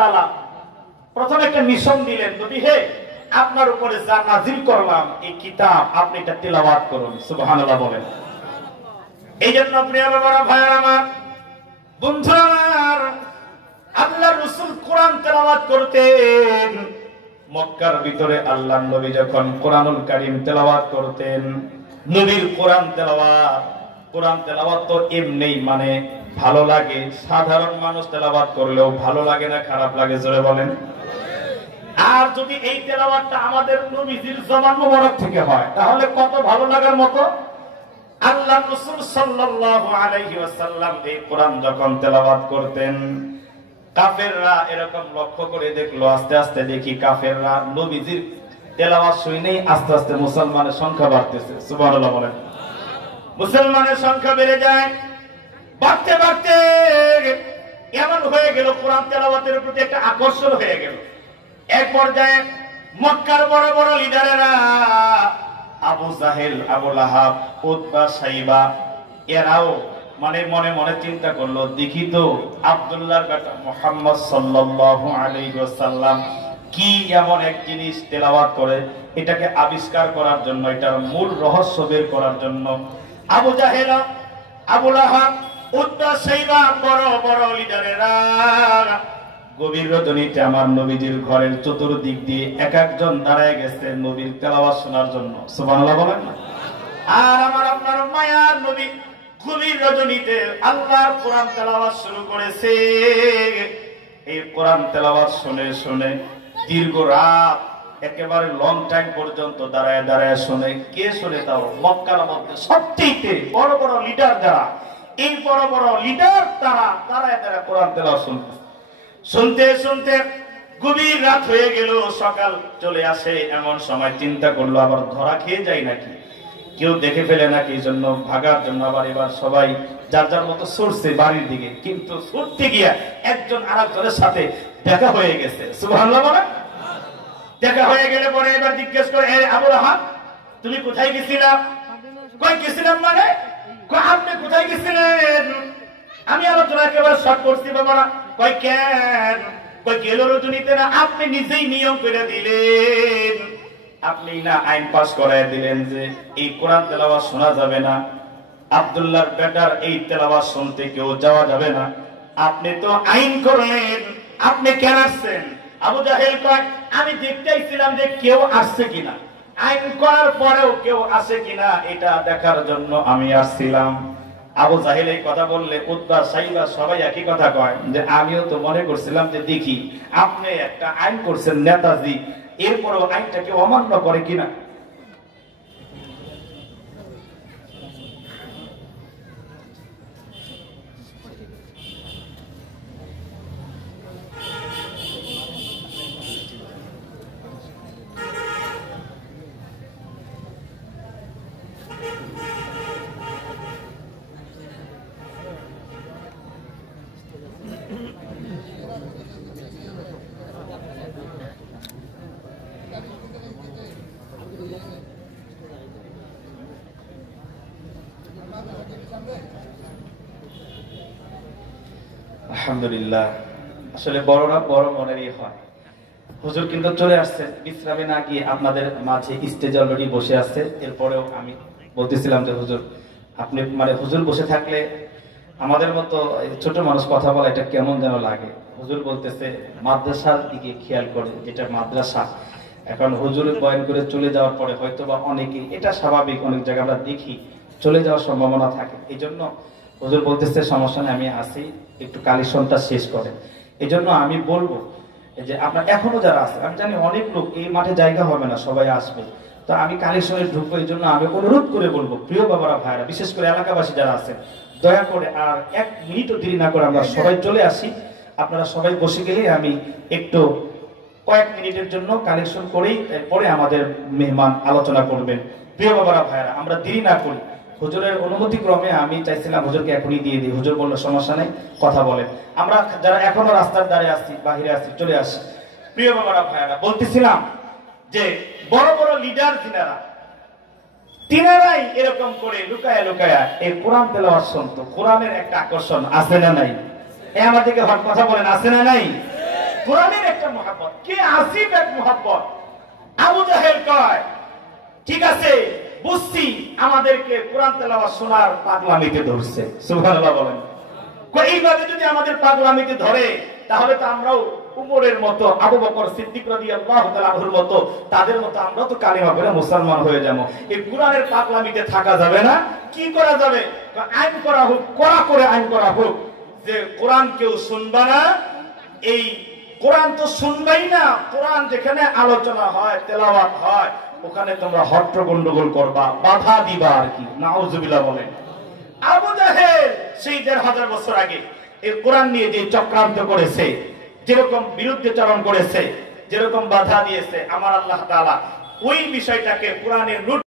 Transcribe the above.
তাআলা প্রথমে একটা মিশন দিলেন, নবী হে, আপনার উপরে যা নাজিল করলাম এই কিতাব আপনি এটা তেলাওয়াত করুন। সুবহানাল্লাহ বলেন। এই জন্য প্রিয় বাবারা, ভাইয়ার আমার, বন্ধু আমার, আল্লাহর রাসূল কোরআন তেলাওয়াত করতেন। মক্কার ভিতরে আল্লাহর নবী যখন কোরআনুল কারীম তেলাওয়াত করতেন, নবীর কোরআন তেলাওয়াত তো এমনি মানে ভালো লাগে, সাধারণ মানুষ তেলাওয়াত করলেও ভালো লাগে না খারাপ লাগে? জোরে বলেন। আর যদি এই তেলাওয়াতটা আমাদের নবীজির জবান মোবারক থেকে হয় তাহলে কত ভালো লাগার মতো। আল্লাহর রাসূল সাল্লাল্লাহু আলাইহি ওয়াসাল্লাম এই কোরআন যখন তেলাওয়াত করতেন, কাফেররা এরকম লক্ষ্য করে দেখলো, আস্তে আস্তে দেখি কাফেররা নবীজির তেলাওয়াত শুনেই আস্তে আস্তে মুসলমানের সংখ্যা বাড়তেছে। সুবহানাল্লাহ বলেন। মুসলমানের সংখ্যা বেড়ে যায়, বাড়তে বাড়তে এমন হয়ে গেল কোরআন তেলাওয়াতের প্রতি একটা আকর্ষণ হয়ে গেল। এক পর্যায়ে মক্কার বড় বড় লিডারেরা, আবু জাহেল, আবু লাহাব, উতবা, সাইবা, এরাও মানে মনে মনে চিন্তা করলো, দেখি তো আব্দুল্লাহর বেটা মুহাম্মদ সাল্লাল্লাহু আলাইহি ওয়াসাল্লাম কি এমন এক জিনিস তেলাওয়াত করে, এটাকে আবিষ্কার করার জন্য, এটার মূল রহস্য বের করার জন্য আবু জাহেল, আবু লাহাব, উতবা, সাইবা বড় বড় লিডারেরা গভীর রজনীতে আমার নবীজির ঘরের চতুর্দিক দিয়ে এক একজন দাঁড়ায় গেছে নবীর তেলাওয়াত শোনার জন্য। সুবহানাল্লাহ বলেন। আর আমার আপনার মায়ার নবী গভীর রজনীতে আল্লাহর কোরআন তেলাওয়াত শুরু করেছে। এই কোরআন তেলাওয়াত শুনে শুনে দীর্ঘ রাত, একেবারে লং টাইম পর্যন্ত দাঁড়ায় দাঁড়ায় শুনে। কে শুনে? তাও মক্কার মধ্যে সবচেয়ে বড় বড় লিডার যারা, এই বড় বড় লিডার তারা দাঁড়ায় দাঁড়ায় কোরআন তেলাওয়াত শুনতে শুনতে শুনতে গভীর রাত হয়ে গেল, সকাল চলে আসে। এমন সময় চিন্তা করলো আবার ধরা খেয়ে যায় নাকি, কেউ দেখে ফেলে নাকি, এই জন্য ভাগার জন্য আবার এবার সবাই যার যার মতো ছুটছে বাড়ির দিকে। কিন্তু ছুটতে গিয়া একজন আরেকজনের সাথে দেখা হয়ে গেছে। সুবহানাল্লাহ বলেন। দেখা হয়ে গেলে পরে এবার জিজ্ঞেস করে, আবু লাহাব তুমি কোথায় গেছিলা? কই গেছিলাম মানে? কই আপনি কোথায় গেছিলেন? আমি আলোচনা একেবারে শর্ট করছি বাবারা। কই কেন? কই গেল রজনীতে না, আপনি নিজেই নিয়ম করে দিলেন, আপনি না আইন পাস করায় দিলেন যে এই কোরআন তেলাওয়াত শোনা যাবে না, আব্দুল্লাহর বেটার এই তেলাওয়াত শুনতে কেউ যাওয়া যাবে না। আপনি তো আইন করলেন, আপনি কেন আসছেন? আবু জাহেল কয়, আমি দেখতেইছিলাম যে কেউ আসছে কিনা, আইন করার পরেও কেউ আসে কিনা এটা দেখার জন্য আমি আসছিলাম। আবু জাহেল এই কথা বললে উতবা, সাইবা সবাই একই কথা কয় যে আমিও তো মনে করছিলাম যে দেখি আপনি একটা আইন করছেন নেতাজি, এরপরও আইনটাকে অমান্য করে কিনা। আলহামদুলিল্লাহ, আসলে বড়রা বড় মনেরই হয়। হুজুর কিন্তু চলে আসছে, বিশ্রামে না গিয়ে আপনাদের মাঝে স্টেজে অলরেডি বসে আছে। এরপরেও আমি বলতেছিলাম যে হুজুর আপনি মানে হুজুর বসে থাকলে আমাদের মতো ছোট মানুষ কথা বলা এটা কেমন যেন লাগে। হুজুর বলতেছে মাদ্রাসার দিকে খেয়াল করে, যেটা মাদ্রাসা এখন হুজুরের বয়ান করে চলে যাওয়ার পরে হয়তো বা অনেকেই, এটা স্বাভাবিক, অনেক জায়গায় আমরা দেখি চলে যাওয়ার সম্ভাবনা থাকে। এই জন্য হুজুর বলতেছে সমস্যা নেই, আমি আসি, একটু কালেকশনটা শেষ করেন। এই জন্য আমি বলবো যে আপনার এখনো যারা আছে, আমি জানি অনেক লোক এই মাঠে জায়গা হবে না, সবাই আসবে, তো আমি কালেকশনে ঢুকবো। এই জন্য আমি অনুরোধ করে বলবো প্রিয় বাবারা, ভাইরা, বিশেষ করে এলাকাবাসী যারা আছেন, দয়া করে আর এক মিনিটও দেরি না করে আমরা সবাই চলে আসি। আপনারা সবাই বসে গেলে আমি একটু কয়েক মিনিটের জন্য কালেকশন করেই এরপরে আমাদের মেহমান আলোচনা করবেন। প্রিয় বাবারা, ভাইরা, আমরা দেরি না করি। হুজুরের অনুমতি ক্রমে আমি চাইছিলাম হুজুরকে এখনই দিয়ে দিই। হুজুর বললো সমস্যা নেই, কথা বলেন। আমরা যারা এখনো রাস্তার ধারে আসছি, বাহিরে আসছি, চলে আসি। প্রিয় বাবারা, ভাইরা, বলতেছিলাম যে বড় বড় লিডার তিনারাই এরকম করে লুকায়া লুকায়া এই কোরআন তেলাওয়াত শুনতো। কোরআনের একটা আকর্ষণ আছে না নাই? এই আমার দিকে কথা বলেন, আছে না নাই? কোরআনের একটা মহব্বত, কি আসিফ এক মহব্বত। আবু জাহেল কয় ঠিক আছে বুঝছি, আমাদেরকে কোরআন তেলাওয়াত শোনার পাগলামিতে ধরছে। সুবহানাল্লাহ বলেন। এইভাবে যদি আমাদের পাগলামিতে ধরে তাহলে তো আমরাও উমরের মতো, আবু বকর সিদ্দিক রাদিয়াল্লাহু তাআলা আনহুর মতো, তাদের মতো আমরা তো কালিমা পড়ে মুসলমান হয়ে যাব। এই কোরআনের পাগলামিতে থাকা যাবে না। কি করা যাবে? আইন করা হোক, কড়া করে আইন করা হোক যে কোরআন কেউ শুনবে না। এই কোরআন তো শুনবেই না, কোরআন যেখানে আলোচনা হয়, তেলাওয়াত হয়, ওখানে তোমরা হট্ট গন্ডগোল করবা, বাধা দিবা আর কি। নাউজুবিল্লাহ বলেন। আবু জাহেল সেই ১৫০০ বছর আগে এই কোরআন নিয়ে যে চক্রান্ত করেছে, যেরকম বিরুদ্ধাচরণ করেছে, যেরকম বাধা দিয়েছে, আমার আল্লাহ তাআলা ওই বিষয়টাকে কোরআনের